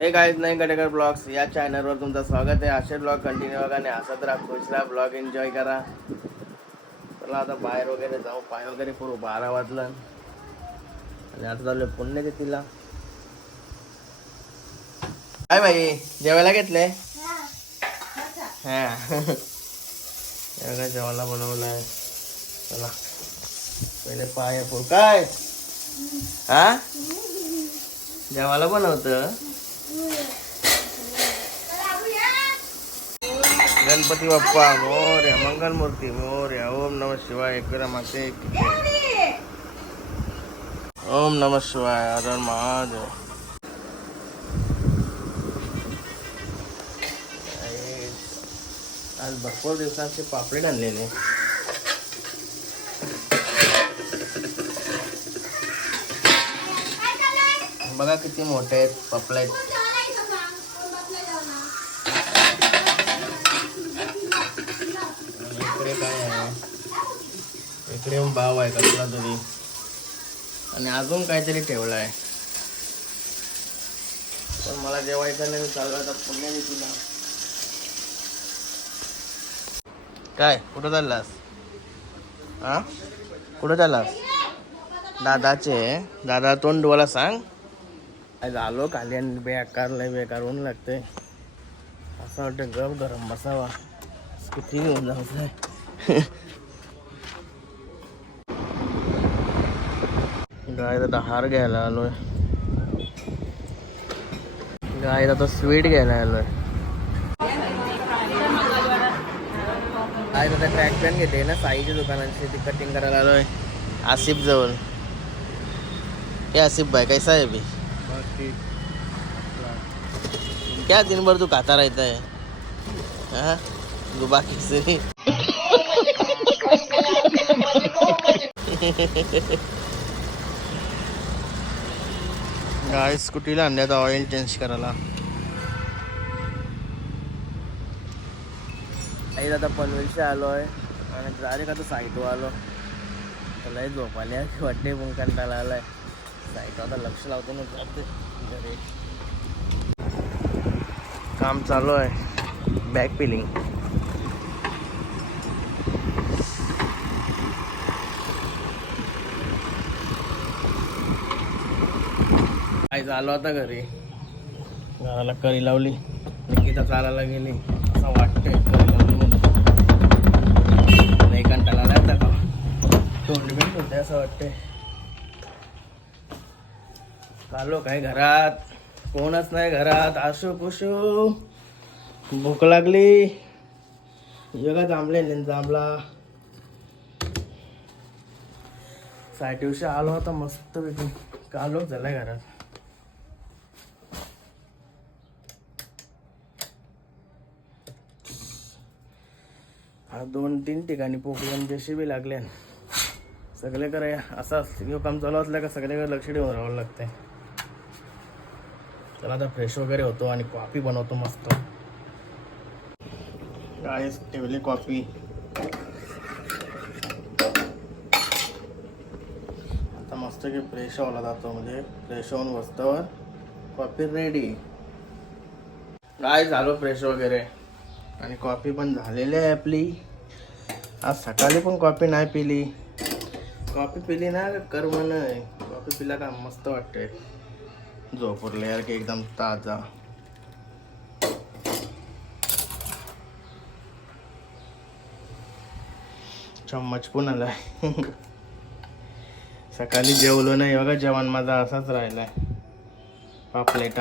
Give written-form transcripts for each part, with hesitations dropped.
हे गाईज नाही गडेकर ब्लॉग्स या चॅनलवर तुमचं स्वागत आहे. असे ब्लॉग कंटिन्यू बघा आणि हसत राहा, खुश राहा, ब्लॉग एन्जॉय करा. चला आता बाहेर वगैरे जाऊ, पाय वगैरे करू. 12 वाजलं आणि आता चालू पुण्यतिथीला. काय बाई जेवायला घेतलंय? हा जेवायला बनवलंय. चला पहिले पाय करू. काय हा जेवायला बनवत? गणपती बाप्पा मोरया, मंगल मूर्ती मोरया. ओम नमः शिवाय. माते ओम नमः शिवाय. हर महादेव. आज भरपूर दिवसांचे पापलेट आणलेले. बघा किती मोठे आहेत पापलेट. इकडे काय आहे? इकडे भाव आहे कसला तरी आणि अजून काहीतरी ठेवलं आहे. पण मला जेवायचं नाही. चालू आता पुण्यतिथीला. काय कुठं चाललास? हा कुठं चाललास? दादा तोंड डोळा सांग. आज आलो खाली आणि बेकार ऊन लागते. असं वाटतं गप गरम बसावा. किती घेऊन जायचंय. गाय आता हार घ्यायला आलोय. गाय आता स्वीट घ्यायला आलोय. आज आता ट्रॅक पॅन घेते ना साईच्या दुकानांची. ती कटिंग करायला आलोय आसिफ जवळ. हे आसिफ भाई कैसा है अभी? क्या दिन भर तू खाता रहता है? हाँ गुबा किसे गाय स्कूटीला आणल्यात ऑइल चेंज करायला. आई आता पनवेलच्या आलोय आणि डायरेक्ट आता साईटवर आलो. त्याला झोपायला वाटते पण कंटाळा आलाय. साईटवर आता लक्ष लावतो ना घरी. काम चालू आहे बॅक पिलिंग. आई आलो आता घरी. घराला करी लावली. निकिता चालायला गेली. असं वाटतंय करी लावली म्हणून. नाही कंटाळा आला आता का तोंड बिंड होते असं वाटतंय. आलो काय घरात कोणच नाही. घरात आशू कुशू. भूक लागली. योगा जांभले जांभला. साईटिवशी आलो होता मस्त पैकी. कालो झालाय घरात. हा 2-3 ठिकाणी पोकळ्यान जेसीबी लागले. सगळे करे असं काम चालू असलं का सगळ्याकडे लक्ष देऊन राहावं लागतंय. चला आता फ्रेश वगैरे होतो आणि कॉफी बनवतो मस्त. काय ठेवली कॉफी. आता मस्त की फ्रेश व्हायला जातो. म्हणजे फ्रेश होऊन वस्तूवर कॉफी रेडी. काय झालो फ्रेश वगैरे आणि कॉफी पण झालेली आहे आपली. आज सकाळी पण कॉफी नाही पिली. कॉफी पिली ना कर्म नाही. कॉफी पिला का मस्त वाटते. झोप उरले यार की एकदम ताजा. चम्मच पण आलाय. सकाळी जेवलो नाही बघा. जेवण माझा असाच राहिलाय. पापलेट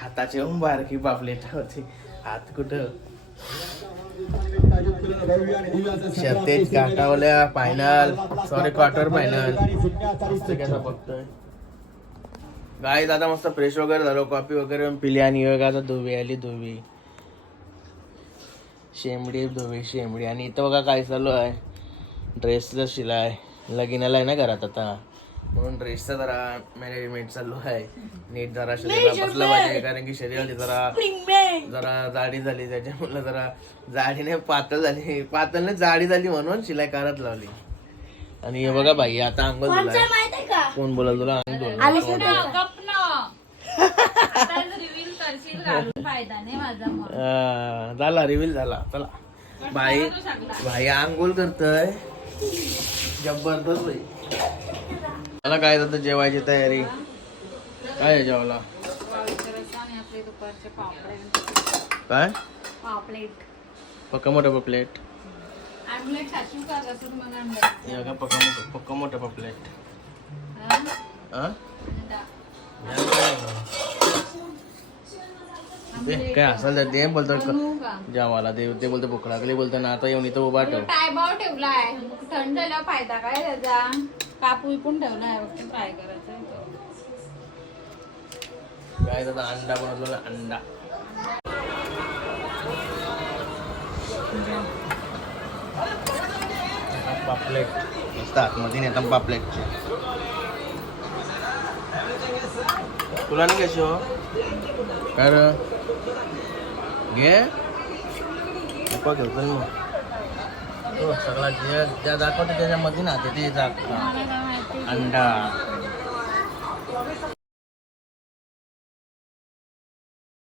हाताची बारकी पापलेट होती. हात कुठं शेतेत काटावल्या फायनल. सॉरी क्वार्टर फायनल बघतोय. गाय दादा मस्त फ्रेश वगैरे झालो. कॉफी वगैरे पिली आणि आता धुवी आली. धुवी शेंबडी आणि इथं बघा काय चालू आहे. ड्रेसचं शिलाय. लगीनाला आहे ना घरात आता. म्हणून ड्रेसचा जरा मॅनेजमेंट चालू आहे. नीट जरा शरीराला बसला पाहिजे, कारण की शरीराला जरा जाडी झाली, त्याच्यामुळे जरा जाडी नाही पातळ झाली, पातळ नाही जाडी झाली म्हणून शिलाई करत लावली. आणि हे बघा बाई आता अंघोळ झालाय. कोण बोलाल तुला? झाला रिव्हील झाला. चला भाई आंघोळ करतोय जबरदस्त भाई. मला काय जातं जेवायची तयारी. काय आहे जेवायला? काय पक्का मोठा प्लेट? पक्का मोठा प्लेट. काय असाल तर ते बोलतो जेवायला ते बोलतो भूक लागली बोलतो ना. आता येऊन इथं उभा ठेव. टायमावर ठेवलाय, थंड झाल्यावर फायदा काय त्याचा? कापू पण ठेवलाय फक्त फ्राय करायचं. काय दादा अंडा बनवलो ना, अंडा. पापलेट मस्त आतमध्ये नेता पापलेटचे. तुला नाही कशी हो काय घे घेतो मग. सगळा जे त्या दाखवतो त्याच्यामध्ये ना ते अंडा.